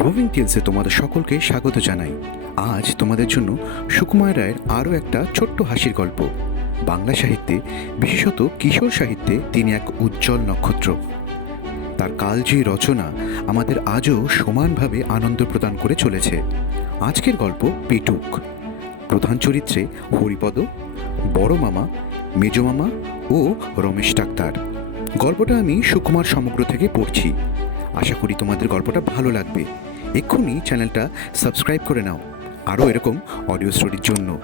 Roving টেলসে তোমাদের সকলকে স্বাগত জানাই। আজ তোমাদের জন্য সুকুমার রায়ের আরও একটা ছোট্ট হাসির গল্প। বাংলা সাহিত্যে, বিশেষত কিশোর সাহিত্যে তিনি এক উজ্জ্বল নক্ষত্র। তার কালজয়ী রচনা আমাদের আজও সমানভাবে আনন্দ প্রদান করে চলেছে। আজকের গল্প পিটুক। প্রধান চরিত্রে হরিপদ, বড় মামা, মেজ মামা ও রমেশ ডাক্তার। গল্পটা আমি সুকুমার সমগ্র থেকে পড়ছি। আশা করি তোমাদের গল্পটা ভালো লাগবে। এক্ষুনি চ্যানেলটা সাবস্ক্রাইব করে নাও। আরও এরকম অডিও স্টোরির জন্য।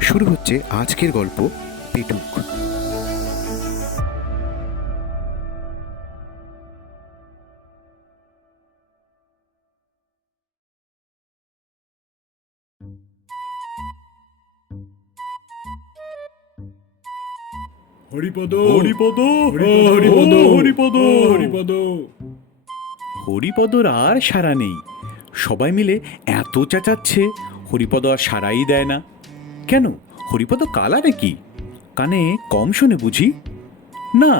শুরু হচ্ছে আজকের গল্প, পেটুক। হরিপদ হরিপদ হরিপদ হরিপদ হরিপদ হরিপদর আর সারা নেই। সবাই মিলে এত চেঁচাচ্ছে হরিপদ আর সারাই দেয় না। কেন? হরিপদ কালা নাকি কানে কম শুনে বুঝি? না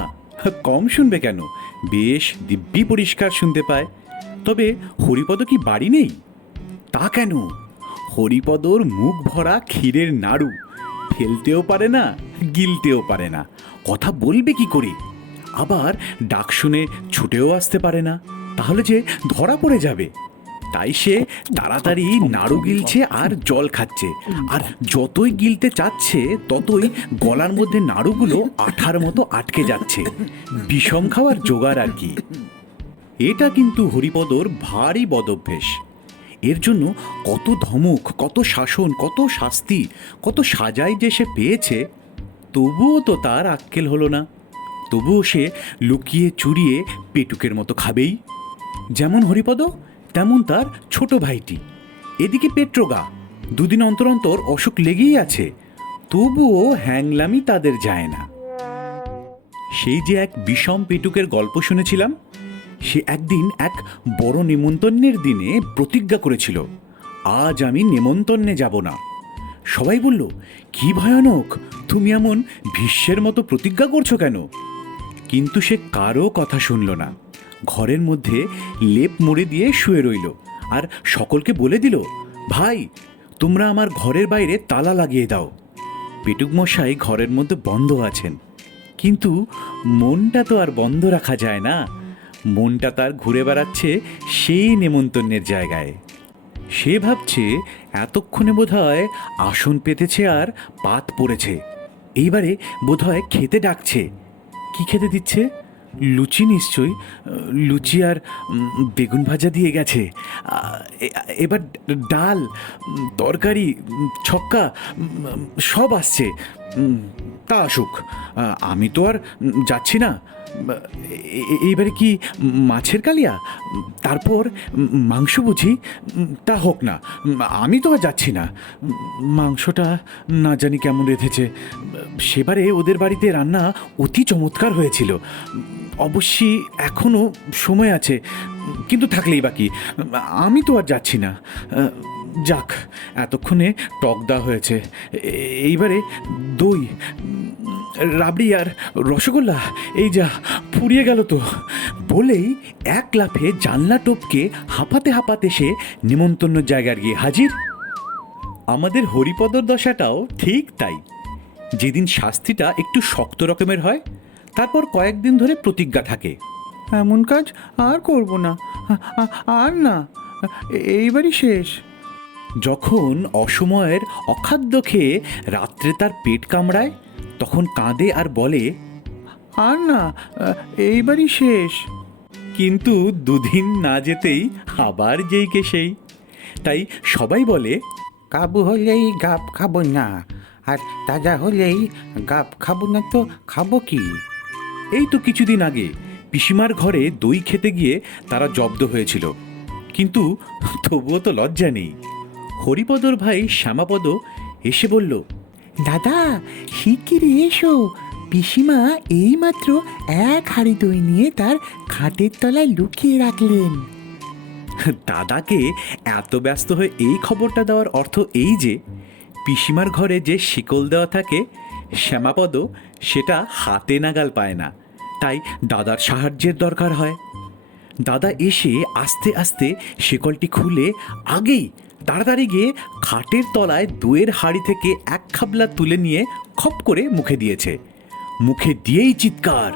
কম শুনবে কেন? বেশ দিব্যি পরিষ্কার শুনতে পায়। তবে হরিপদ কি বাড়ি নেই? তা কেন? হরিপদর মুখ ভরা ক্ষীরের নাড়ু। ফেলতেও পারে না, গিলতেও পারে না। কথা বলবে কি করে? আবার ডাক শুনে ছুটেও আসতে পারে না, তাহলে যে ধরা পড়ে যাবে। তাই সে তাড়াতাড়ি নাড়ু গিলছে আর জল খাচ্ছে। আর যতই গিলতে চাচ্ছে, ততই গলার মধ্যে নাড়ুগুলো আঠার মতো আটকে যাচ্ছে। বিষম খাওয়ার জোগাড় আর কি। এটা কিন্তু হরিপদর ভারী বদভ্যেস। এর জন্য কত ধমক, কত শাসন, কত শাস্তি, কত সাজাই যে সে পেয়েছে, তবুও তো তার আক্কেল হলো না। তবুও সে লুকিয়ে চুরিয়ে পেটুকের মতো খাবেই। যেমন হরিপদ, তেমন তার ছোট ভাইটি। এদিকে পেট্রোগা, দুদিন অন্তর অন্তর অসুখ লেগেই আছে, তবুও হ্যাংলামি তাদের যায় না। সেই যে এক বিষম পেটুকের গল্প শুনেছিলাম সে একদিন এক বড় নেমন্তন্নের দিনে প্রতিজ্ঞা করেছিল, আজ আমি নেমন্তন্নে যাব না। সবাই বলল, কি ভয়ানক! তুমি এমন ভীষ্মের মতো প্রতিজ্ঞা করছ কেন? কিন্তু সে কারও কথা শুনল না। ঘরের মধ্যে লেপ মুড়ে দিয়ে শুয়ে রইল আর সকলকে বলে দিল, ভাই, তোমরা আমার ঘরের বাইরে তালা লাগিয়ে দাও। পেটুক মশাই ঘরের মধ্যে বন্ধ আছেন। কিন্তু মনটা তো আর বন্ধ রাখা যায় না। মনটা তার ঘুরে বেড়াচ্ছে সেই নেমন্তন্নের জায়গায়। সে ভাবছে, এতক্ষণে বোধহয় আসন পেতেছে আর পাত পড়েছে। এইবারে বোধহয় খেতে ডাকছে। কি খেতে দিচ্ছে? লুচি নিশ্চয়ই। লুচি আর বেগুন ভাজা দিয়ে গেছে। এবার ডাল, তরকারি, ছক্কা সব আসছে। তা আসুক। আমি তো আর যাচ্ছি না। এইবারে কি মাছের কালিয়া? তারপর মাংস বুঝি? তা হোক না, আমি তো আর যাচ্ছি না। মাংসটা না জানি কেমন রেঁধেছে। সেবারে ওদের বাড়িতে রান্না অতি চমৎকার হয়েছিল। অবশ্যই এখনও সময় আছে, কিন্তু থাকলেই বাকি। আমি তো আর যাচ্ছি না। যাক, এতক্ষণে টক দেওয়া হয়েছে। এইবারে দই, রাবড়ি আর রসগোল্লা, এই যা, ফুরিয়ে গেল তো। বলেই এক লাফে জানলা টপকে হাঁপাতে হাঁপাতে সে নিমন্ত্রণ জায়গার গিয়ে হাজির। আমাদের হরিপদর দশাটাও ঠিক তাই। যেদিন শাস্তিটা একটু শক্ত রকমের হয়, তারপর কয়েকদিন ধরে প্রতিজ্ঞা থাকে। এমন কাজ আর করব না আর না এইবারই শেষ। যখন অসময়ের অখাদ্য খেয়ে রাত্রে তার পেট কামড়ায় তখন কাঁদে আর বলে আর না এইবারই শেষ। কিন্তু দুদিন না যেতেই আবার যেই কে সেই। তাই সবাই বলে কাবু হলেই গাপ খাব না আর তাজা হলেই গাপ খাব না তো খাব কি? এই তো কিছুদিন আগে পিসিমার ঘরে দই খেতে গিয়ে তারা জব্দ হয়েছিল। কিন্তু তবুও তো লজ্জা নেই। হরিপদর ভাই শ্যামাপদ এসে বলল দাদা শিগগিরই এসো। পিসিমা এইমাত্র এক হাড়ি দই নিয়ে তার খাটের তলায় লুকিয়ে রাখলেন। দাদাকে এত ব্যস্ত হয়ে এই খবরটা দেওয়ার অর্থ এই যে পিসিমার ঘরে যে শিকল দেওয়া থাকে শ্যামাপদ সেটা হাতে নাগাল পায় না। তাই দাদার সাহায্যের দরকার হয়। দাদা এসে আস্তে আস্তে শিকলটি খুলে আগেই তাড়াতাড়ি গিয়ে খাটের তলায় দুয়ের হাড়ি থেকে এক খাবলা তুলে নিয়ে খপ করে মুখে দিয়েছে। মুখে দিয়েই চিৎকার।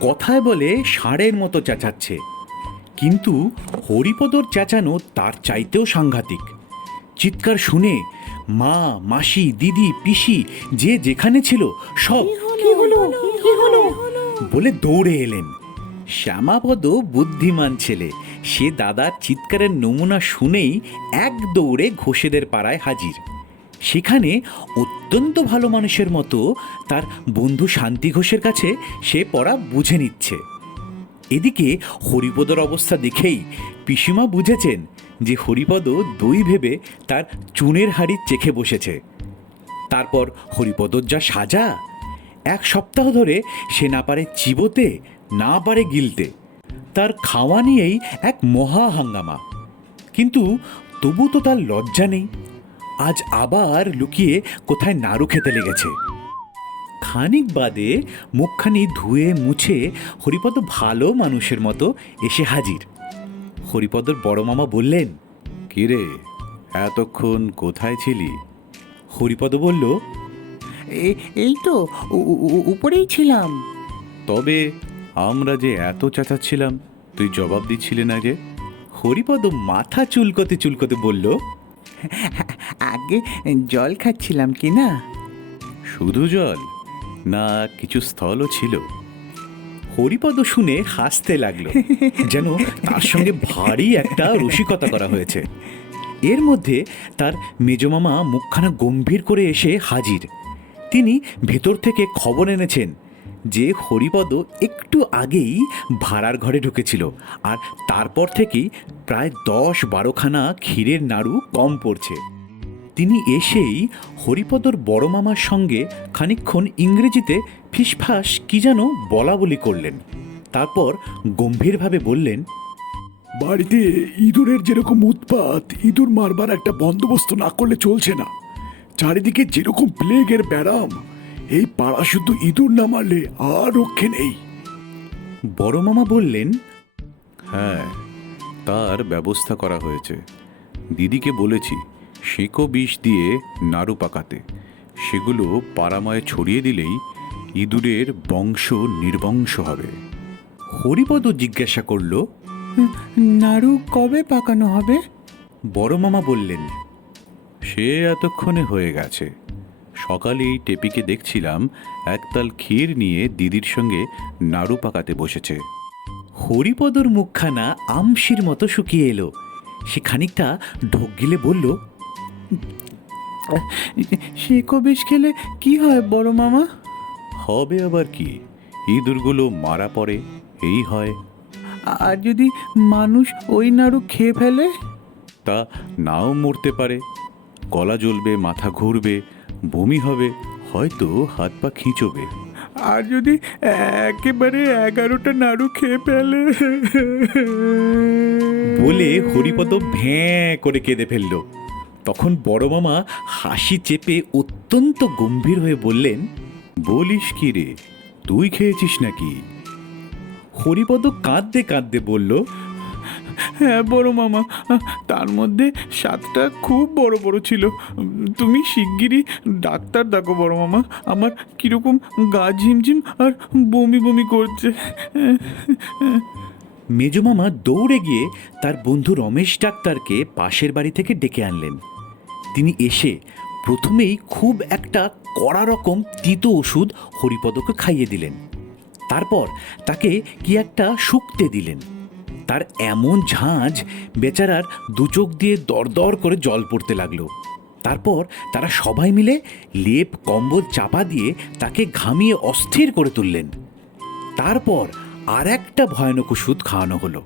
কথায় বলে ষাঁড়ের মতো চেঁচাচ্ছে। কিন্তু হরিপদর চেঁচানো তার চাইতেও সাংঘাতিক। চিৎকার শুনে মা মাসি দিদি পিসি যে যেখানে ছিল সব কি হলো? বলে দৌড়ে এলেন। শ্যামাপদ বুদ্ধিমান ছেলে। সে দাদার চিৎকারের নমুনা শুনেই এক দৌড়ে ঘোষেদের পাড়ায় হাজির। সেখানে অত্যন্ত ভালো মানুষের মতো তার বন্ধু শান্তি ঘোষের কাছে সে পড়া বুঝে নিচ্ছে। এদিকে হরিপদর অবস্থা দেখেই পিসিমা বুঝেছেন যে হরিপদ দই ভেবে তার চুনের হাড়ি চেখে বসেছে। তারপর হরিপদর যা সাজা, এক সপ্তাহ ধরে সে না পারে চিবোতে না পারে গিলতে। তার খাওয়া নিয়েই এক মহা হাঙ্গামা। কিন্তু তবু তো তার লজ্জা নেই। আজ আবার লুকিয়ে কোথায় নাড়ু খেতে লেগেছে। খানিক বাদে মুখখানি ধুয়ে মুছে হরিপদ ভালো মানুষের মতো এসে হাজির। হরিপদর বড় মামা বললেন কিরে এতক্ষণ কোথায় ছিলি? হরিপদ বলল এ- এই তো উপরেই ছিলাম। তবে আমরা যে এত চেঁচাচ্ছিলাম তুই জবাব দিচ্ছিলি না যে? হরিপদ মাথা চুলকতে চুলকতে বলল আগে জল খাচ্ছিলাম কি না? শুধু জল? না কিছু স্থলও ছিল। হরিপদ শুনে হাসতে লাগল যেন তার সঙ্গে ভারী একটা রসিকতা করা হয়েছে। এর মধ্যে তার মেজমামা মুখখানা গম্ভীর করে এসে হাজির। তিনি ভেতর থেকে খবর এনেছেন যে হরিপদ একটু আগেই ভাড়ার ঘরে ঢুকেছিল আর তারপর থেকেই প্রায় দশ বারোখানা ক্ষীরের নাড়ু কম পড়ছে। তিনি এসেই হরিপদর বড় মামার সঙ্গে খানিকক্ষণ ইংরেজিতে ফিসফাস কি যেন বলা বলি করলেন। তারপর গম্ভীরভাবে বললেন, বাড়িতে ইঁদুরের যেরকম উৎপাত, ইঁদুর মারবার একটা বন্দোবস্ত না করলে চলছে না। চারিদিকে যেরকম প্লেগের ব্যারাম এই পাড়া শুধু ইঁদুর না মারলে আর রক্ষে নেই। বড় মামা বললেন হ্যাঁ তার ব্যবস্থা করা হয়েছে। দিদিকে বলেছি সেকো বিষ দিয়ে নাড়ু পাকাতে। সেগুলো পাড়াময় ছড়িয়ে দিলেই ইঁদুরের বংশ নির্বংশ হবে। হরিপদ জিজ্ঞাসা করল নাড়ু কবে পাকানো হবে? বড় মামা বললেন সে এতক্ষণে হয়ে গেছে। সকালেই টেপিকে দেখছিলাম একতাল ক্ষীর নিয়ে দিদির সঙ্গে নাড়ু পাকাতে বসেছে। হরিপদর মুখখানা আমশির মতো শুকিয়ে এলো। সে খানিকটা ঢোক গিলে বলল সে কবিস খেলে কি হয় বড় মামা? হবে আবার কি ইঁদুরগুলো মারা পড়ে এই হয়। আর যদি মানুষ ওই নাড়ু খেয়ে ফেলে? তা নাও মরতে পারে গলা জ্বলবে মাথা ঘুরবে বমি হবে হয়তো হাত পা খিঁচবে। আর যদি একেবারে এগারোটা নাড়ু খেয়ে ফেলে? বলে হরিপদ ভ্যাঁ করে কেঁদে ফেলল। তখন বড় মামা হাসি চেপে অত্যন্ত গম্ভীর হয়ে বললেন বলিস কি রে তুই খেয়েছিস নাকি? হরিপদ কাঁদতে কাঁদতে বলল হ্যাঁ বড় মামা। তার মধ্যে সাতটা খুব বড় বড় ছিল। তুমি শিগগিরই ডাক্তার ডাকো বড় মামা। আমার কীরকম গা ঝিমঝিম আর বমি বমি করছে। মেজমামা দৌড়ে গিয়ে তার বন্ধু রমেশ ডাক্তারকে পাশের বাড়ি থেকে ডেকে আনলেন। তিনি এসে প্রথমেই খুব একটা কড়া রকম তিতো ওষুধ হরিপদকে খাইয়ে দিলেন। তারপর তাকে কি একটা শুকতে দিলেন। তার এমন ঝাঁঝ বেচারার দুচোখ দিয়ে দরদর করে জল পড়তে লাগল। তারপর তারা সবাই মিলে লেপ, কম্বল চাপা দিয়ে তাকে ঘামিয়ে অস্থির করে তুললেন। তারপর আর একটা ভয়ানক ওষুধ খাওয়ানো হলো।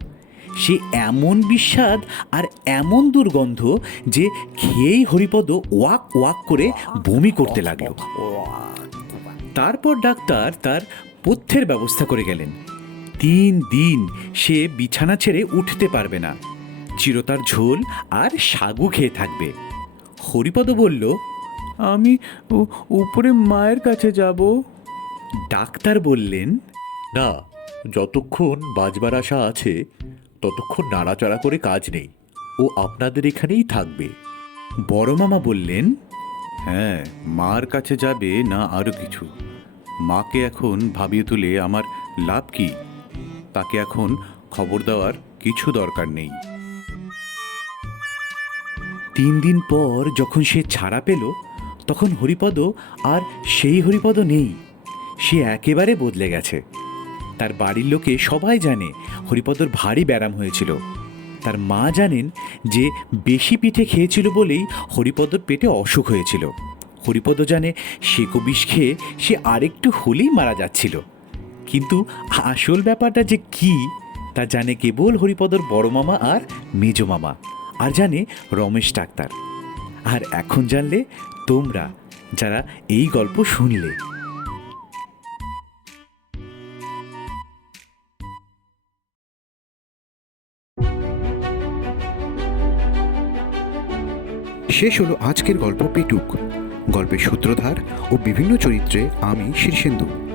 সে এমন বিস্বাদ আর এমন দুর্গন্ধ যে খেয়েই হরিপদ ওয়াক ওয়াক করে বমি করতে লাগল। তারপর ডাক্তার তার পথ্যের ব্যবস্থা করে গেলেন। তিন দিন সে বিছানা ছেড়ে উঠতে পারবে না। চিরতার ঝোল আর সাগু খেয়ে থাকবে। হরিপদ বলল আমি উপরে মায়ের কাছে যাব। ডাক্তার বললেন না যতক্ষণ বাজবার আশা আছে ততক্ষণ নাড়াচাড়া করে কাজ নেই। ও আপনাদের এখানেই থাকবে। বড় মামা বললেন হ্যাঁ মার কাছে যাবে না আরও কিছু। মাকে এখন ভাবিয়ে তুলে আমার লাভ কি? তাকে এখন খবর দেওয়ার কিছু দরকার নেই। তিন দিন পর যখন সে ছাড়া পেল, তখন হরিপদ আর সেই হরিপদ নেই। সে একেবারে বদলে গেছে। তার বাড়ির লোকে সবাই জানে হরিপদর ভারী ব্যারাম হয়েছিল। তার মা জানেন যে বেশি পিঠে খেয়েছিল বলেই হরিপদর পেটে অসুখ হয়েছিল। হরিপদ জানে সেকো বিষ খেয়ে সে আরেকটু হলেই মারা যাচ্ছিল। কিন্তু আসল ব্যাপারটা যে কি, তা জানে কেবল হরিপদর বড় মামা আর মেজ মামা, আর জানে রমেশ ডাক্তার। আর এখন জানলে তোমরা যারা এই গল্প শুনলে। শেষ হলো আজকের গল্প পেটুক। গল্পের সূত্রধার ও বিভিন্ন চরিত্রে আমি শীর্ষেন্দু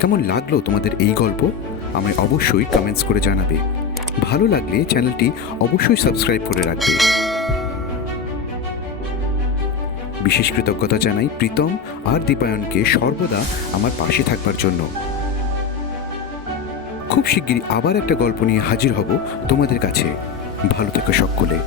কেমন লাগল তোমাদের এই গল্প? আমায় অবশ্যই কমেন্টস করে জানাবে। ভালো লাগলে চ্যানেলটি অবশ্যই সাবস্ক্রাইব করে রাখবে। বিশেষ কৃতজ্ঞতা জানাই প্রীতম আর দীপায়নকে সর্বদা আমার পাশে থাকবার জন্য। খুব শিগগিরই আবার একটা গল্প নিয়ে হাজির হব তোমাদের কাছে। ভালো থেকো সকলে।